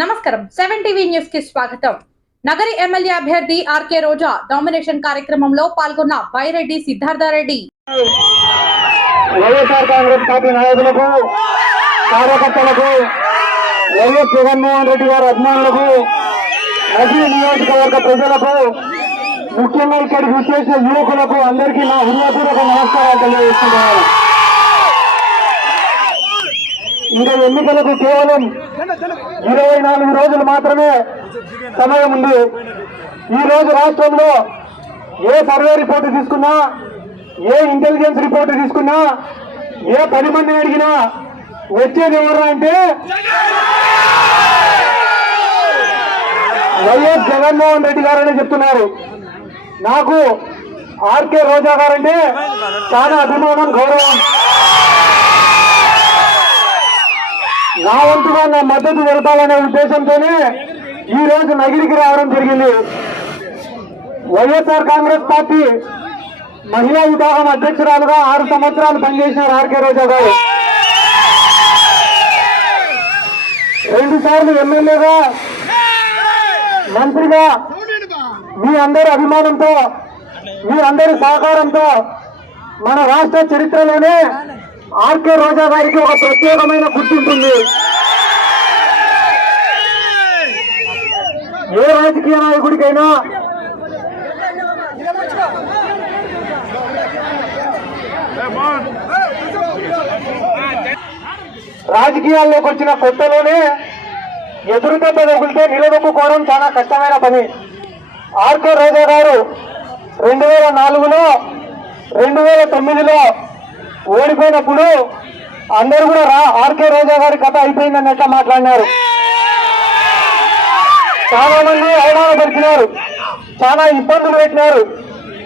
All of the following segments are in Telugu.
నమస్కారం. సెవెన్ టీవీ న్యూస్కి స్వాగతం. నగరి ఎమ్మెల్యే అభ్యర్థి ఆర్కే రోజా డామినేషన్ కార్యక్రమంలో పాల్గొన్న బైరెడ్డి సిద్ధార్థారెడ్డి. వైఎస్ఆర్ కాంగ్రెస్ పార్టీ నాయకులకు కార్యకర్తలకు వైఎస్ జగన్మోహన్ రెడ్డి గారి అభిమానులకు నగరి నియోజకవర్గ ప్రజలకు ముఖ్యంగా ఇక్కడికి విశేష యువకులకు అందరికీ నా హృదయపూర్వక నమస్కారాలు తెలియజేస్తున్నాను. ఇంకా ఎన్నికలకు కేవలం ఇరవై నాలుగు రోజులు మాత్రమే సమయం ఉంది. ఈ రోజు రాష్ట్రంలో ఏ సర్వే రిపోర్టు తీసుకున్నా ఏ ఇంటెలిజెన్స్ రిపోర్టు తీసుకున్నా ఏ పది మందిని అడిగినా వచ్చేది ఎవరు అంటే వైఎస్ జగన్మోహన్ రెడ్డి గారని చెప్తున్నారు. నాకు ఆర్కే రోజా గారంటే చాలా అభిమానం గౌరవం. నా వంతుగా నా మద్దతు తెలపాలనే ఉద్దేశంతోనే ఈ రోజు నగిరికి రావడం జరిగింది. వైఎస్ఆర్ కాంగ్రెస్ పార్టీ మహిళా విభాగం అధ్యక్షురాలుగా ఆరు సంవత్సరాలు పనిచేసినారు ఆర్కే రోజా గారు. రెండు సార్లు ఎమ్మెల్యేగా మంత్రిగా మీ అందరి అభిమానంతో మీ అందరి సహకారంతో మన రాష్ట్ర చరిత్రలోనే ఆర్కే రోజా గారికి ఒక ప్రత్యేకమైన గుర్తింపు ఉంది ఏ రాజకీయ నాయకుడికైనా రాజకీయాల్లోకి వచ్చిన కొత్తలోనే ఎదురుదెబ్బ తగిలితే నిలదొక్కుకోవడం చాలా కష్టమైన పని. ఆర్కే రోజా గారు రెండు వేల నాలుగులో రెండు వేల తొమ్మిదిలో ఓడిపోయినప్పుడు అందరూ కూడా రా ఆర్కే రోజా గారి కథ అయిపోయిందన్నట్టు మాట్లాడినారు? చాలా మంది అవమానపరిచినారు చాలా ఇబ్బందులు పెట్టినారు.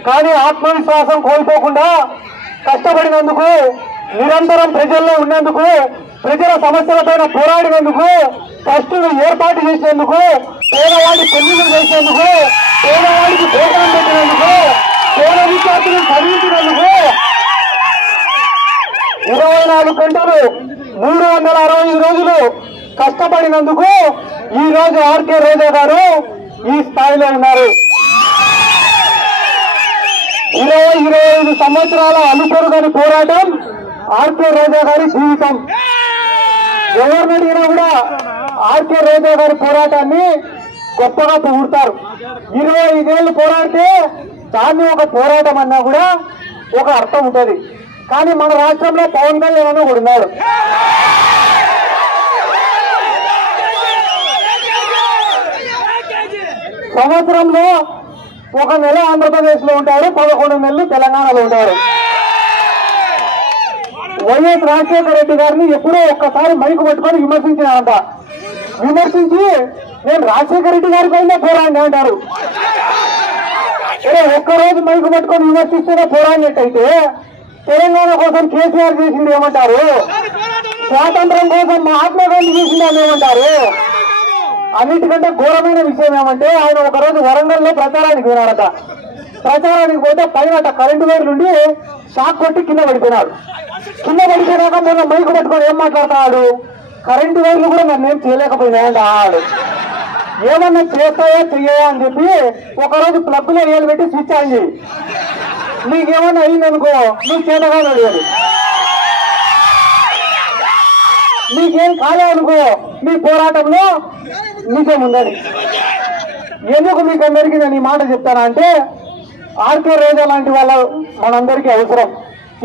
కానీ ఆత్మవిశ్వాసం కోల్పోకుండా కష్టపడినందుకు నిరంతరం ప్రజల్లో ఉన్నందుకు ప్రజల సమస్యలపైన పోరాడినందుకు ట్రస్టులు ఏర్పాటు చేసినందుకు పేదవాడి పెళ్ళిళ్ళు చేసినందుకు పేదవాడికి భోజనం పెట్టినందుకు పేద విద్యార్థులను చదివించినందుకు ఇరవై నాలుగు గంటలు మూడు వందల అరవై ఐదు రోజులు కష్టపడినందుకు ఈ రోజు ఆర్కే రోజా గారు ఈ స్థాయిలో ఉన్నారు. ఇరవై ఇరవై ఐదు సంవత్సరాల అనుసరుగని పోరాటం ఆర్కే రోజా గారి జీవితం. ఎవరిని అడిగినా కూడా ఆర్కే రోజా గారి పోరాటాన్ని గొప్పగా పొగుడతారు. ఇరవై ఐదేళ్ళు పోరాడితే దాన్ని ఒక పోరాటం అన్నా కూడా ఒక అర్థం ఉంటుంది. కానీ మన రాష్ట్రంలో పవన్ కళ్యాణ్ అని ఒకడు ఉన్నాడు. సంవత్సరంలో ఒక నెల ఆంధ్రప్రదేశ్లో ఉంటాడు పదకొండు నెలలు తెలంగాణలో ఉంటారు వైఎస్ రాజశేఖర రెడ్డి గారిని ఎప్పుడో ఒక్కసారి మైకు పట్టుకొని విమర్శించినారంట. విమర్శించి నేను రాజశేఖర రెడ్డి గారి పైన పోరాడిని అంటారు. ఒక్కరోజు మైకు పట్టుకొని విమర్శిస్తేనే పోరాడినట్టయితే తెలంగాణ కోసం కేసీఆర్ చేసింది ఏమంటారు? స్వాతంత్రం కోసం మహాత్మా గాంధీ చేసింది అని ఏమంటారు? అన్నిటికంటే ఘోరమైన విషయం ఏమంటే ఆయన ఒకరోజు వరంగల్లో ప్రచారానికి పోయినారట ప్రచారానికి పోతే పైన కరెంటు వైర్ నుండి షాక్ కొట్టి కింద పడిపోయినాడు. కింద పడిపోయినాక మొన్న మైకు పట్టుకొని ఏం మాట్లాడతాడు కరెంటు వైర్లు కూడా నన్ను ఏం చేయలేకపోయినాయండి ఆడు. ఏమన్నా చేస్తాయా చెయ్యా అని చెప్పి ఒకరోజు ప్లగ్లో ఏలు పెట్టి స్విచ్ ఆన్ చేయి. నీకేమన్నా అయిందనుకో నువ్వు చేతగా అడగాలి. మీకేం కాలేదనుకో మీ పోరాటంలో మీకేముందని ఎందుకు మీకు అందరికీ నేను ఈ మాట చెప్తానా అంటే ఆర్కే రోజా లాంటి వాళ్ళ మనందరికీ అవసరం.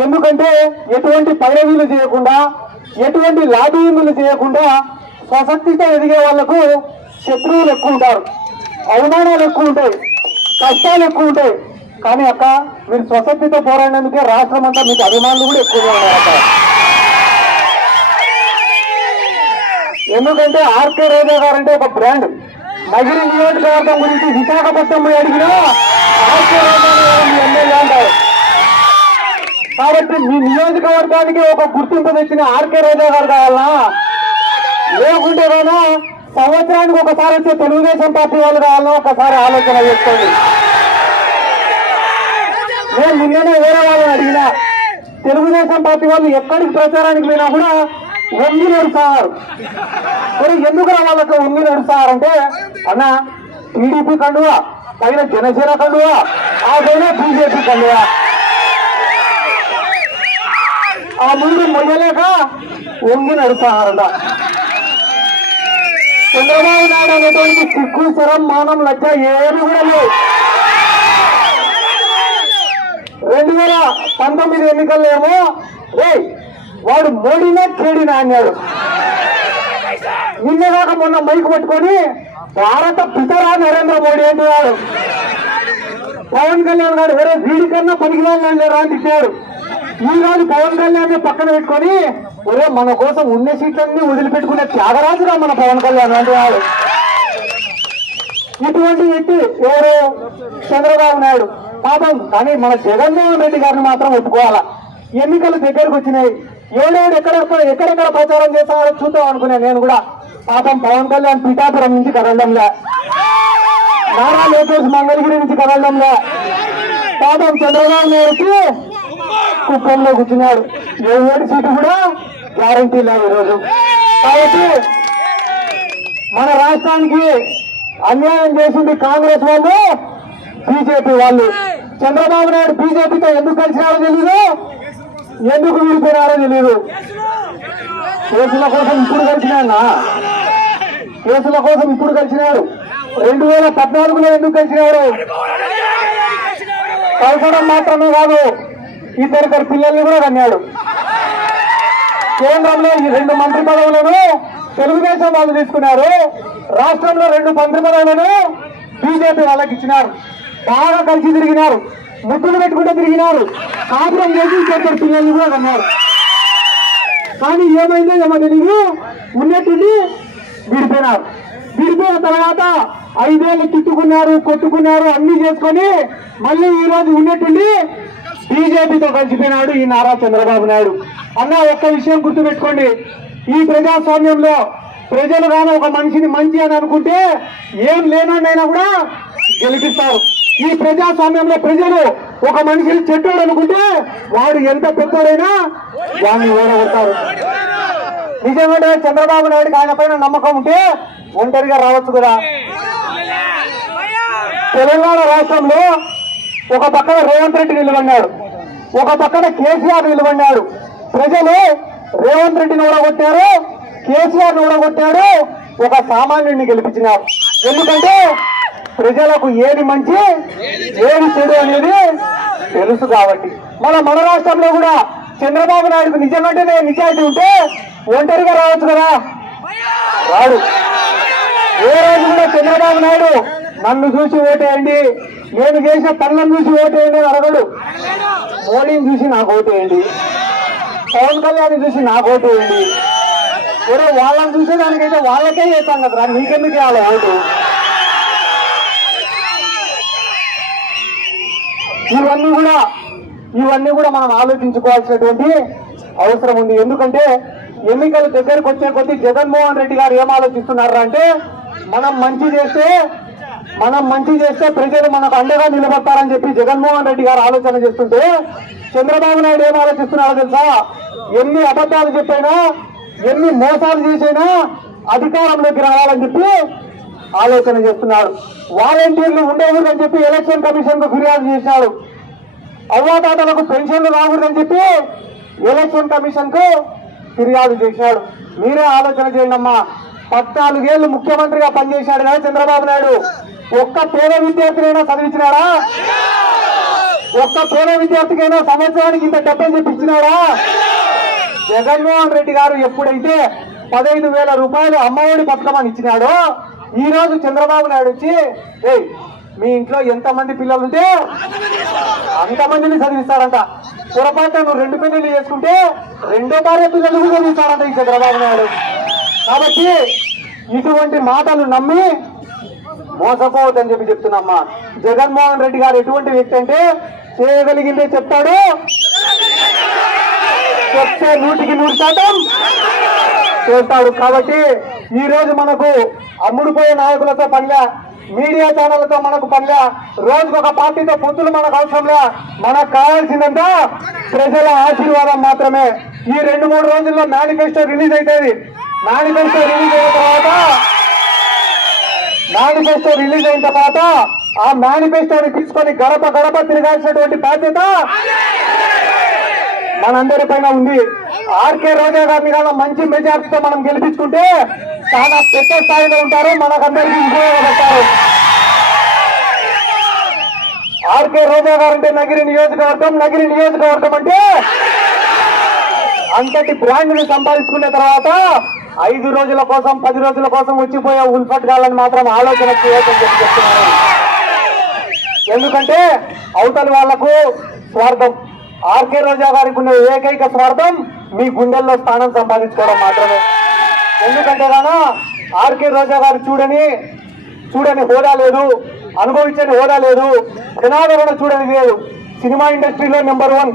ఎందుకంటే ఎటువంటి పైరవీలు చేయకుండా ఎటువంటి లాబీలు చేయకుండా స్వశక్తితో ఎదిగే వాళ్ళకు శత్రువులు ఎక్కువ ఉంటారు. అవమానాలు ఎక్కువ ఉంటాయి. కష్టాలు ఎక్కువ ఉంటాయి. కానీ అక్క మీరు సొసైటీతో పోరాడినందుకే రాష్ట్రం అంతా మీకు అభిమానులు కూడా ఎక్కువగా ఉన్నారు అక్క ఎందుకంటే ఆర్కే రోజా గారు అంటే ఒక బ్రాండ్. నగిరి నియోజకవర్గం గురించి విశాఖపట్నం పోయి అడిగినా ఆర్కే రోజా గారు మీ ఎమ్మెల్యే అంటారు. కాబట్టి మీ నియోజకవర్గానికి ఒక గుర్తింపు తెచ్చిన ఆర్కే రోజా గారు కావాలా లేకుంటే సంవత్సరానికి ఒకసారి వచ్చే తెలుగుదేశం పార్టీ వాళ్ళు కావాలన్నా ఒకసారి ఆలోచన చేసుకోండి. నేను నిన్ననే వేరే వాళ్ళని అడిగినా. తెలుగుదేశం పార్టీ వాళ్ళు ఎక్కడికి ప్రచారానికి పోయినా కూడా వంగి నడుస్తారు మరి ఎందుకు వాళ్ళకి వంగి నడుస్తారంటే అన్న టీడీపీ కండువా పైన జనసేన కండువా ఆ పైన బీజేపీ కండువా? ఆ ముందు మొయ్యలేక వంగి నడుస్తారంట చంద్రబాబు నాయుడు అనేటువంటి సిగ్గు స్వరం మానం లజ్జ ఏమి కూడా లేవు. రెండు వేల పంతొమ్మిది ఎన్నికల్లో రే వాడు మోడీనే కేడినా అన్నాడు నిన్నగాక మొన్న మైకు పట్టుకొని భారత పితరా నరేంద్ర మోడీ అంటున్నాడు పవన్ కళ్యాణ్ గారు వేరే వీడికన్నా పనికిరాని లేరా అని తిట్టాడు. ఈ పవన్ కళ్యాణ్ పక్కన పెట్టుకొని ఒరే మన కోసం ఉన్న సీట్లన్నీ వదిలిపెట్టుకునే త్యాగరాజురా మన పవన్ కళ్యాణ్ అంటున్నాడు ఇటువంటి వ్యక్తి ఎవరు? చంద్రబాబు నాయుడు. పాపం. కానీ మన జగన్మోహన్ రెడ్డి గారిని మాత్రం ఒప్పుకోవాలా? ఎన్నికలు దగ్గరకు వచ్చినాయి. ఏడేడు ఎక్కడ ఎక్కడెక్కడ ప్రచారం చేస్తారో చూద్దాం అనుకున్నా నేను కూడా. పాపం పవన్ కళ్యాణ్ పిఠాపురం నుంచి కదలడంలే. నారా లోకేష్ మంగళగిరి నుంచి కదలడంలే. పాపం చంద్రబాబు నాయుడుకి కుప్పంలో కూర్చున్నాడు. ఏడు సీటు కూడా గ్యారంటీ లేదు ఈరోజు. కాబట్టి మన రాష్ట్రానికి అన్యాయం చేసింది కాంగ్రెస్ వాళ్ళు బీజేపీ వాళ్ళు. చంద్రబాబు నాయుడు బీజేపీతో ఎందుకు కలిసినారో తెలీదు. ఎందుకు విడిపోయినారో తెలీదు. కేసుల కోసం ఇప్పుడు కలిసినా కేసుల కోసం ఇప్పుడు కలిసినారు రెండు వేల పద్నాలుగులో ఎందుకు కలిసినారు కలసడం మాత్రమే కాదు ఇద్దరిద్దరు పిల్లల్ని కూడా కన్నాడు. కేంద్రంలో ఈ రెండు మంత్రి పదవులను తెలుగుదేశం వాళ్ళు తీసుకున్నారు. రాష్ట్రంలో రెండు మంత్రి పదవులను బీజేపీ వాళ్ళకి ఇచ్చినారు. బాగా కలిసి తిరిగినారు. ముద్దులు పెట్టుకుంటూ తిరిగినారు. కాపురం చేసి ఇద్దరు పిల్లల్ని కూడా అన్నారు. కానీ ఏమైందో ఏమో తెలియదు ఉన్నట్టుండి విడిపోయినారు. విడిపోయిన తర్వాత ఐదేళ్ళు తిట్టుకున్నారు కొట్టుకున్నారు అన్ని చేసుకొని మళ్ళీ ఈ రోజు ఉన్నట్టుండి బీజేపీతో కలిసిపోయినాడు ఈ నారా చంద్రబాబు నాయుడు. అన్న ఒక్క విషయం గుర్తుపెట్టుకోండి. ఈ ప్రజాస్వామ్యంలో ప్రజలు కానీ ఒక మనిషిని మంచి అని అనుకుంటే ఏం లేనోడైనా కూడా గెలిపిస్తారు. ఈ ప్రజాస్వామ్యంలో ప్రజలు ఒక మనిషిని చెట్టాడనుకుంటే అనుకుంటే వాడు ఎంత పెద్దడైనా వాడిని ఓడగొడతారు నిజంగానే చంద్రబాబు నాయుడుకి ఆయన పైన నమ్మకం ఉంటే ఒంటరిగా రావచ్చు కదా. తెలంగాణ రాష్ట్రంలో ఒక పక్కన రేవంత్ రెడ్డి నిలబడినాడు. ఒక పక్కన కేసీఆర్ నిలబడినాడు. ప్రజలు రేవంత్ రెడ్డిని ఓడగొట్టారు కేసీఆర్ ఓడగొట్టారు ఒక సామాన్యుడిని గెలిపించినారు. ఎందుకంటే ప్రజలకు ఏది మంచి ఏది చెడు అనేది తెలుసు కాబట్టి. మన మన రాష్ట్రంలో కూడా చంద్రబాబు నాయుడుకు నిజంగానే నిజాయితీ ఉంటే ఒంటరిగా రావచ్చు కదా. రాడు. ఏ రోజు కూడా చంద్రబాబు నాయుడు నన్ను చూసి ఓటేయండి నేను చేసిన పనులను చూసి ఓటేయండి అని అడగడు. మోడీని చూసి నాకు ఓటేయండి పవన్ కళ్యాణ్ చూసి నాకు ఓటేయండి. ఒరే వాళ్ళని చూసేదానికైతే వాళ్ళకే చేస్తాం కదరా నీకెందుకు చేయాలి ఓటు? ఇవన్నీ కూడా ఇవన్నీ కూడా మనం ఆలోచించుకోవాల్సినటువంటి అవసరం ఉంది. ఎందుకంటే ఎన్నికలు దగ్గరకు వచ్చే కొద్దీ జగన్మోహన్ రెడ్డి గారు ఏం ఆలోచిస్తున్నారు అంటే మనం మంచి చేస్తే మనం మంచి చేస్తే ప్రజలు మనకు అండగా నిలబడతారని చెప్పి జగన్మోహన్ రెడ్డి గారు ఆలోచన చేస్తుంటే చంద్రబాబు నాయుడు ఏం ఆలోచిస్తున్నారో తెలుసా? ఎన్ని అబద్ధాలు చెప్పైనా ఎన్ని మోసాలు చేసైనా అధికారంలోకి రావాలని చెప్పి ఆలోచన చేస్తున్నారు. వాలంటీర్లు ఉండకూడదని చెప్పి ఎలక్షన్ కమిషన్కు ఫిర్యాదు చేశాడు అవ్వాతాతలకు పెన్షన్లు రాకూడదని చెప్పి ఎలక్షన్ కమిషన్కు ఫిర్యాదు చేశాడు మీరే ఆలోచన చేయండి అమ్మా. పద్నాలుగేళ్ళు ముఖ్యమంత్రిగా పనిచేశాడు కదా చంద్రబాబు నాయుడు. ఒక్క పేద విద్యార్థినైనా చదివించినాడా? ఒక్క పేద విద్యార్థికైనా సంవత్సరానికి ఇంత డబ్బులు చెప్పించినాడా జగన్మోహన్ రెడ్డి గారు ఎప్పుడైతే పదహైదు వేల రూపాయలు అమ్మఒడి పథకం ఇచ్చినాడో ఈ రోజు చంద్రబాబు నాయుడు వచ్చి ఏయ్ మీ ఇంట్లో ఎంతమంది పిల్లలు ఉంటే అంతమందిని చదివిస్తారంట. పొరపాటు నువ్వు రెండు పిల్లలు చేసుకుంటే రెండో భార్య పిల్లలు కూడా చదివిస్తారంట ఈ చంద్రబాబు నాయుడు. కాబట్టి ఇటువంటి మాటలు నమ్మి మోసపోవద్దని చెప్పి చెప్తున్నామ్మా జగన్మోహన్ రెడ్డి గారు ఎటువంటి వ్యక్తి అంటే చేయగలిగిందే చెప్తాడు. చెప్తే నూటికి నూరు శాతం చేస్తాడు. కాబట్టి ఈరోజు మనకు అమ్ముడుపోయే నాయకులతో పనిలే మీడియా ఛానళ్ళతో మనకు పనిలే రోజుకు ఒక పార్టీతో పొత్తులు మనకు అవసరంలే మనకు కావాల్సిందంతా ప్రజల ఆశీర్వాదం మాత్రమే. ఈ రెండు మూడు రోజుల్లో మేనిఫెస్టో రిలీజ్ అవుతుంది మేనిఫెస్టో రిలీజ్ అయిన తర్వాత మేనిఫెస్టో రిలీజ్ అయిన తర్వాత ఆ మేనిఫెస్టోని తీసుకొని గడప గడప తిరగాల్సినటువంటి బాధ్యత మనందరి పైన ఉంది. ఆర్కే రోజా గారిని కన్నా మంచి మెజార్టీతో మనం గెలిపించుకుంటే చాలా పెద్ద స్థాయిలో ఉంటారు. మనకందరికీ ఉపయోగపడతారు ఆర్కే రోజా గారు అంటే నగిరి నియోజకవర్గం. నగిరి నియోజకవర్గం అంటే అంతటి బ్రాండ్ని సంపాదించుకున్న తర్వాత ఐదు రోజుల కోసం పది రోజుల కోసం వచ్చిపోయే ఉల్ఫట్గాలని మాత్రం ఆలోచన చేయొద్దని చెప్పి చెప్తున్నాను ఎందుకంటే అవతలి వాళ్ళకు స్వార్థం. ఆర్కే రోజా గారికి ఉన్న ఏకైక స్వార్థం మీ గుండెల్లో స్థానం సంపాదించుకోవడం మాత్రమే. ఎందుకంటే గానా ఆర్కే రోజా గారు చూడని చూడని హోదా లేదు అనుభవించని హోదా లేదు జనాదరణ చూడని లేదు. సినిమా ఇండస్ట్రీలో నెంబర్ వన్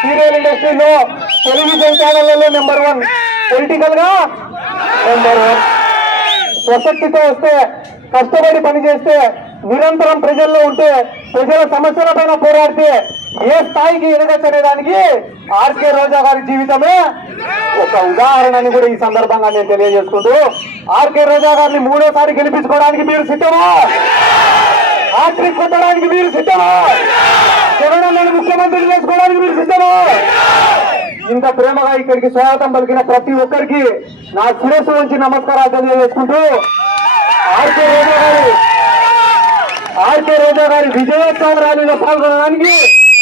సీరియల్ ఇండస్ట్రీలో టెలివిజన్ ఛానళ్ళలో నెంబర్ వన్ పొలిటికల్గా నెంబర్ వన్. స్వశక్తితో వస్తే కష్టపడి పనిచేస్తే నిరంతరం ప్రజల్లో ఉంటే ప్రజల సమస్యల పైన పోరాడితే ఏ స్థాయికి ఎదగచ్చనే దానికి ఆర్కే రోజా గారి జీవితమే ఒక ఉదాహరణ అని కూడా ఈ సందర్భంగా నేను తెలియజేసుకుంటూ ఆర్కే రోజా గారిని మూడోసారి గెలిపించుకోవడానికి మీరు సిద్ధమా? హ్యాట్రిక్ కొట్టడానికి మీరు సిద్ధమా? జగనన్నను ముఖ్యమంత్రి చేసుకోవడానికి మీరు సిద్ధమా? ఇంత ప్రేమగా ఇక్కడికి స్వాగతం పలికిన ప్రతి ఒక్కరికి నా శిరస్సు నుంచి నమస్కారాలు తెలియజేసుకుంటూ ఆర్కే రోజా గారు రాజశేఖర రేజా గారి విజయోత్సవం ర్యాలీలో పాల్గొనడానికి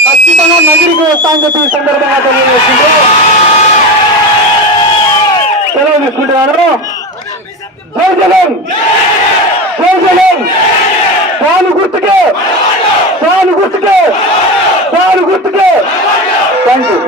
ఖచ్చితంగా నగిరికి వస్తామని చెప్పి సందర్భంగా తెలియజేసింది. సెలవు తీసుకుంటున్నాను. జై జగన్! తాను గుర్తుకే! తాను గుర్తుకే! తాను గుర్తుకే! Thank you